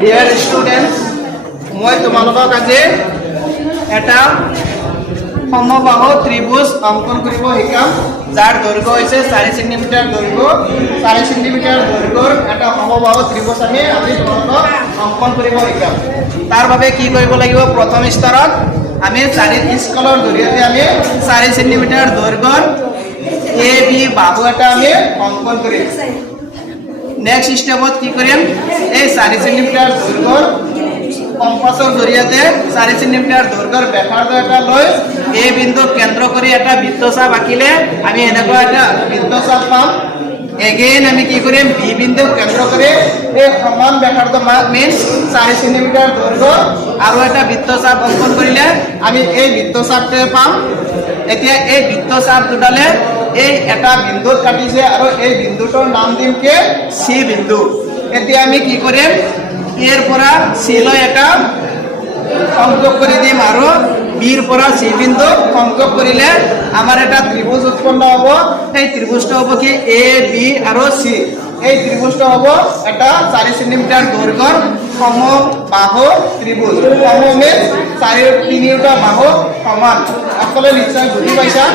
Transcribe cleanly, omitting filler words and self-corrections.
Dear students, মই তোমালোকক আজি এটা সমবাহু ত্ৰিভুজ অঙ্কন কৰিব শিকাম, যাৰ দৈৰ্ঘ্য হৈছে 4 সেন্টিমিটাৰ দৈৰ্ঘ্য। 4 সেন্টিমিটাৰ দৈৰ্ঘ্যৰ এটা সমবাহু ত্ৰিভুজ আমি আজি তোমালোকক অঙ্কন কৰিব শিকাম। তাৰ বাবে কি কৰিব লাগিব, প্ৰথম স্তৰত আমি 4 স্কেলৰ জৰিয়তে আমি 4 সেন্টিমিটাৰ দৈৰ্ঘ্যৰ এ বি বাহু এটা আমি অঙ্কন কৰিম। নেক্সট স্টেপত কি কৰিম, এই 4 সেন্টিমিটাৰ দৈৰ্ঘ্যৰ কম্পাসৰ জৰিয়তে 4 সেন্টিমিটাৰ দৈৰ্ঘ্যৰ ব্যাসাৰ্ধ এটা লৈ এই বিন্দু কেন্দ্ৰ কৰি এটা বৃত্তচাপ আঁকিলে আমি এনেকুৱা এটা বৃত্তচাপ পাম। এগেইন আমি কি কৰিম, বি বিন্দু কেন্দ্ৰ কৰি এই সমান ব্যাসাৰ্ধ মিন্স 4 সেন্টিমিটাৰ দৈৰ্ঘ্য আৰু এটা বৃত্তচাপ অঙ্কন কৰিলে আমি এই বৃত্তচাপটো পাম। এতিয়া এই বৃত্তচাপ দুডালে এই এটা বিন্দুত কাটিছে আৰু এই বিন্দুটোৰ নাম দিম কি, সি বিন্দু। এতিয়া আমি কি কৰিম, এৰ পৰা সি লৈ এটা সংযোগ কৰি দিম আৰু বিৰ পৰা সি বিন্দু সংযোগ কৰিলে আমাৰ এটা ত্ৰিভুজ উৎপন্ন হ'ব। সেই ত্ৰিভুজটো হ'ব কি এ বি আৰু সি। এই ত্ৰিভুজটা হবো একটা 4 সেন্টিমিটাৰ দৈৰ্ঘ্যৰ সমবাহু ত্ৰিভুজ। সমমিত 4 তিনিটা বাহু সমান। সকলে নিশ্চয় বুঝি পাইছা।